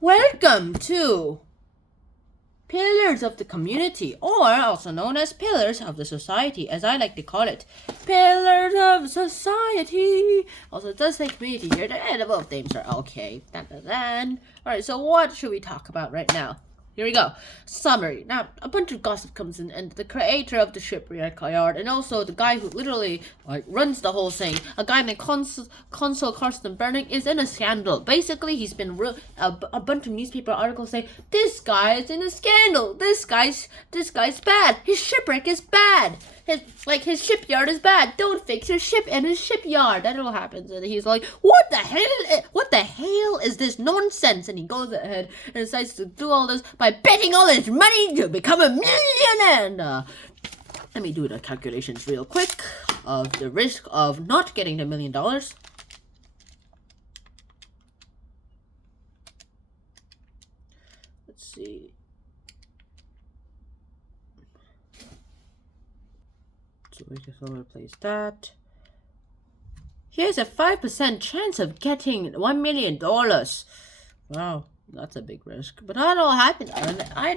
Welcome to Pillars of the Community, or also known as Pillars of the Society, as I like to call it. Pillars of Society. Also, it does say community here. The both names are okay. Alright, so what should we talk about right now? Here we go. Summary. Now, a bunch of gossip comes in, and the creator of the shipyard, and also the guy who literally runs the whole thing, a guy named Consul Karsten Bernick, is in a scandal. Basically, he's been a bunch of newspaper articles say this guy is in a scandal. This guy's bad. His shipwreck is bad. His shipyard is bad. Don't fix your ship in his shipyard. That all happens, and he's like, what the hell is this nonsense? And he goes ahead and decides to do all this by betting all his money to become a millionaire. And, let me do the calculations real quick of the risk of not getting the $1 million. Let's see. So we can replace that. He has a 5% chance of getting $1 million. Wow, that's a big risk. But that all happened.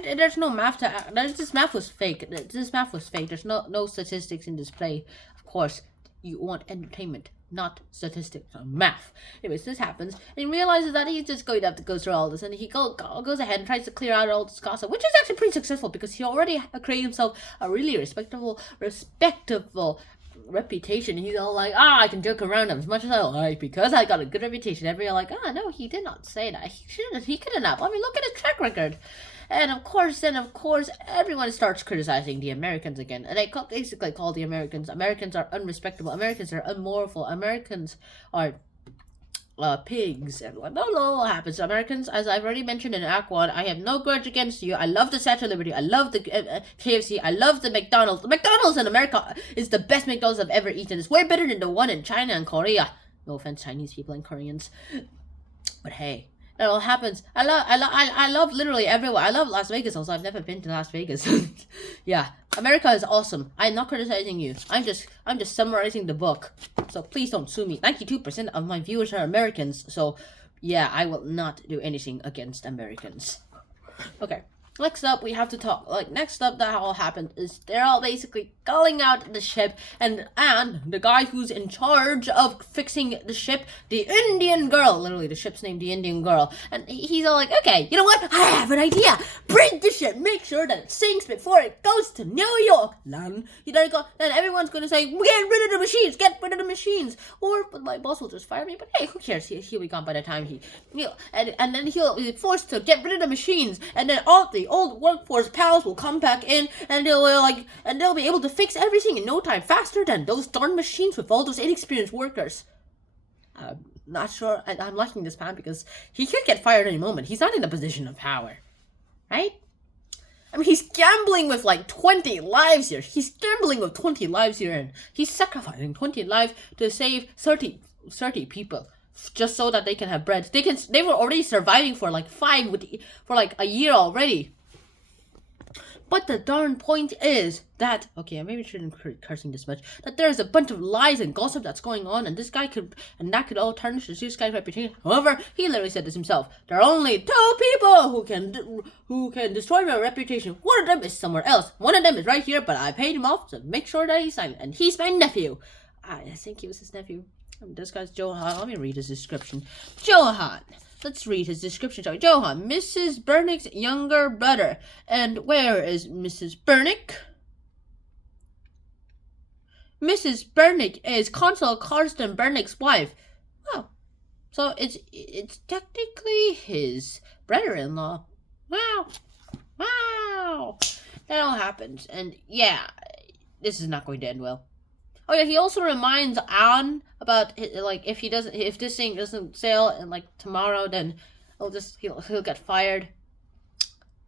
There's no math to. This math was fake. This math was fake. There's no statistics in this play. Of course, you want entertainment, not statistics or math. Anyways, this happens, and he realizes that he's just going to have to go through all this, and he goes ahead and tries to clear out all this gossip, which is actually pretty successful because he already created himself a really respectable reputation. He's all like, I can joke around as much as I like because I got a good reputation. Everybody like, no, he did not say that. He couldn't have. I mean, look at his track record. And of course, everyone starts criticizing the Americans again. And they basically call the Americans are unrespectable. Americans are unmoral. Americans are pigs. And no happens. Americans, as I've already mentioned in Act 1, I have no grudge against you. I love the Statue of Liberty. I love the KFC. I love the McDonald's. The McDonald's in America is the best McDonald's I've ever eaten. It's way better than the one in China and Korea. No offense, Chinese people and Koreans. But hey, it all happens. I love literally everywhere. I love Las Vegas also. I've never been to Las Vegas. Yeah, America is awesome. I'm not criticizing you. I'm just summarizing the book. So please don't sue me. 92% of my viewers are Americans. So yeah, I will not do anything against Americans. Okay. Next up, we have to talk. Next up, that all happened is they're all basically calling out the ship, and the guy who's in charge of fixing the ship, the Indian girl, literally the ship's named the Indian girl, and he's all like, okay, you know what? I have an idea. Break the ship. Make sure that it sinks before it goes to New York. Then everyone's going to say, get rid of the machines. Get rid of the machines. Or my boss will just fire me. But hey, who cares? He'll be gone by the time and then he'll be forced to get rid of the machines, and then all the old workforce pals will come back in, and they'll be able to fix everything in no time, faster than those darn machines with all those inexperienced workers. I'm not sure. I'm liking this plan because he could get fired any moment. He's not in a position of power, right? I mean, he's gambling with 20 lives here. He's gambling with 20 lives here, and he's sacrificing 20 lives to save 30 people. Just so that they can have bread. They were already surviving for a year already. But the darn point is that, okay, I maybe shouldn't be cursing this much, that there's a bunch of lies and gossip that's going on, and that could all tarnish this guy's reputation. However, he literally said this himself. There are only 2 people who can destroy my reputation. One of them is somewhere else. One of them is right here, but I paid him off to make sure that he's silent. And he's my nephew. I think he was his nephew. This guy's Johan. Let me read his description. Johan. Let's read his description. Sorry. Johan, Mrs. Bernick's younger brother. And where is Mrs. Bernick? Mrs. Bernick is Consul Karsten Bernick's wife. Oh. So it's technically his brother-in-law. Wow. That all happens. And yeah, this is not going to end well. Oh yeah, he also reminds Anne about if this thing doesn't sail and tomorrow, then he'll get fired.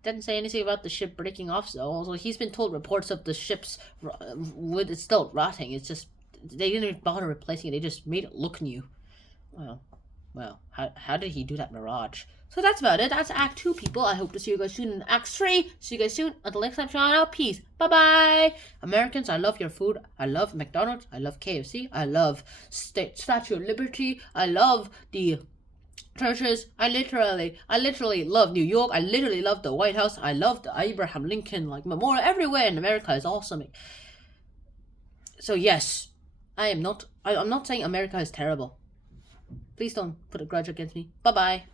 Didn't say anything about the ship breaking off though. Also, he's been told reports of the ship's wood is still rotting. It's just they didn't even bother replacing it. They just made it look new. Well, how did he do that mirage? So that's about it. That's Act 2, people. I hope to see you guys soon in Act 3. See you guys soon. Until next time, shout out. Peace. Bye-bye. Americans, I love your food. I love McDonald's. I love KFC. I love Statue of Liberty. I love the churches. I literally love New York. I literally love the White House. I love the Abraham Lincoln like memorial. Everywhere in America is awesome. So yes, I'm not saying America is terrible. Please don't put a grudge against me. Bye bye.